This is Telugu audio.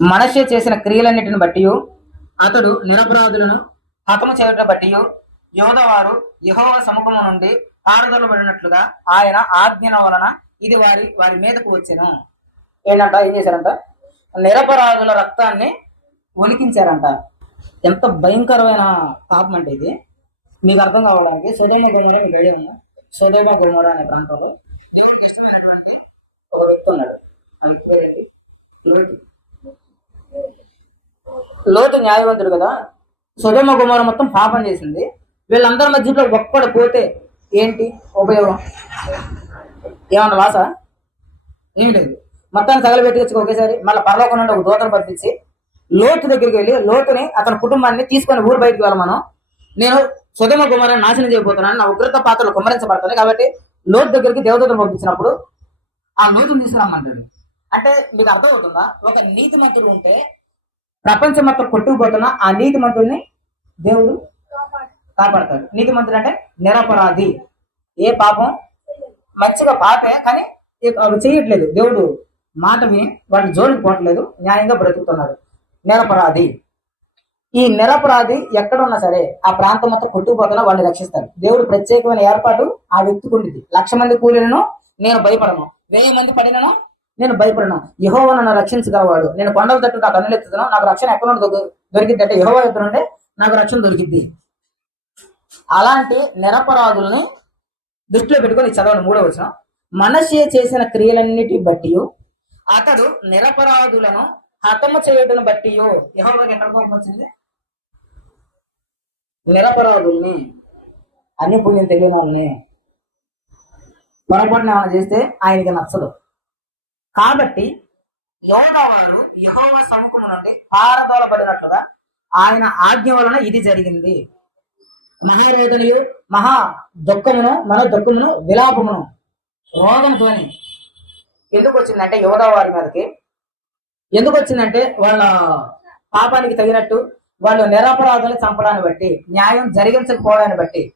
మనషే చేసిన క్రియలన్నిటిని బట్టి అతడు నిరపరాధులను హతము చేయటం బట్టి యోధవారు యహోవ సముఖము నుండి పారదొలబడినట్లుగా ఆయన ఆజ్ఞల వలన ఇది వారి వారి మీదకు వచ్చెను. ఏంటంట? ఏం చేశారంట? నిరపరాధుల రక్తాన్ని ఒలికించారంట ఎంత భయంకరమైన పాపం అంటే ఇది. మీకు అర్థం కావడానికి సొదమ గుమర మీకు ఉందా సొదమ గుమర అనే ప్రాంతంలో ఒక వ్యక్తి ఉన్నాడు. ఆ వ్యక్తి పేరేంటి? లోతు న్యాయవంతుడు కదా. సుధమ కుమారం మొత్తం పాపం చేసింది. వీళ్ళందరి మధ్యలో ఒక్కడ పోతే ఏంటి ఉపయోగం? ఏమన్నా వాస? ఏం లేదు. మొత్తాన్ని తగలబెట్టుకొచ్చి ఒకేసారి. మళ్ళీ పరలోకం నుండి ఒక దూతను పంపించి లోతు దగ్గరికి వెళ్ళి లోతుని అతని కుటుంబాన్ని తీసుకొని ఊరు బయటికి వెళ్ళమను. నేను సుధమ కుమారాన్ని నాశనం చేయబోతున్నాను. నా ఉగ్రత పాత్రలు కుమ్మరించబడతాను కాబట్టి లోతు దగ్గరికి దేవదూతను పంపించినప్పుడు ఆ లోతును తీసుకురమ్మంటాడు. అంటే మీకు అర్థమవుతుందా? ఒక నీతి మంత్రులు ఉంటే ప్రపంచం మొత్తం కొట్టుకుపోతున్న ఆ నీతి మంతుల్ని దేవుడు కాపాడతాడు. నీతి మంతుడు అంటే నిరపరాధి. ఏ పాపం? మంచిగా పాపే కానీ చేయట్లేదు. దేవుడు మాట విని వాటి జోలికి పోవట్లేదు. న్యాయంగా బ్రతుకుతున్నాడు. నిరపరాధి. ఈ నిరపరాధి ఎక్కడున్నా సరే ఆ ప్రాంతం మొత్తం కొట్టుకుపోతున్నా వాళ్ళని రక్షిస్తాడు. దేవుడు ప్రత్యేకమైన ఏర్పాటు ఆ వ్యక్తికి ఉండింది. లక్ష మంది కూలినను నేను భయపడను. వెయ్యి మంది పడినను. నేను భయపడను. యహోవ నన్ను రక్షించగలవాడు. నేను కొండల తట్టు నాకు కన్నులెత్తుతాను నాకు రక్షణ ఎక్కడ నుండి దొరికి- అంటే యహోవ ఎత్తు నుండి నాకు రక్షణ దొరికిద్ది. అలాంటి నిరపరాధుల్ని దృష్టిలో పెట్టుకొని చదవండి మూడో వచ్చిన మనషే చేసిన క్రియలన్నిటి బట్టి అతడు నిరపరాధులను హతము చేయటను బట్టి యహోవాకి ఎక్కడ కోపం వచ్చింది? నిరపరాధుల్ని అన్ని పుణ్యం తెలియని వాళ్ళని పొరపాటున ఏమైనా చేస్తే ఆయనకి నచ్చదు. కాబట్టి యోగవారు యహోవ సముఖము నుండి పారదోలబడినట్లుగా ఆయన ఆజ్ఞ వలన ఇది జరిగింది. మహారోధనయు మహా దుఃఖమును మన దుఃఖమును విలాపమును రోగముతోని ఎందుకు వచ్చిందంటే యోధా వారి మీదకి? ఎందుకు వచ్చిందంటే వాళ్ళ పాపానికి తగినట్టు వాళ్ళు నిరపరాధులు చంపడాన్ని బట్టి న్యాయం జరిగించకపోవడాన్ని బట్టి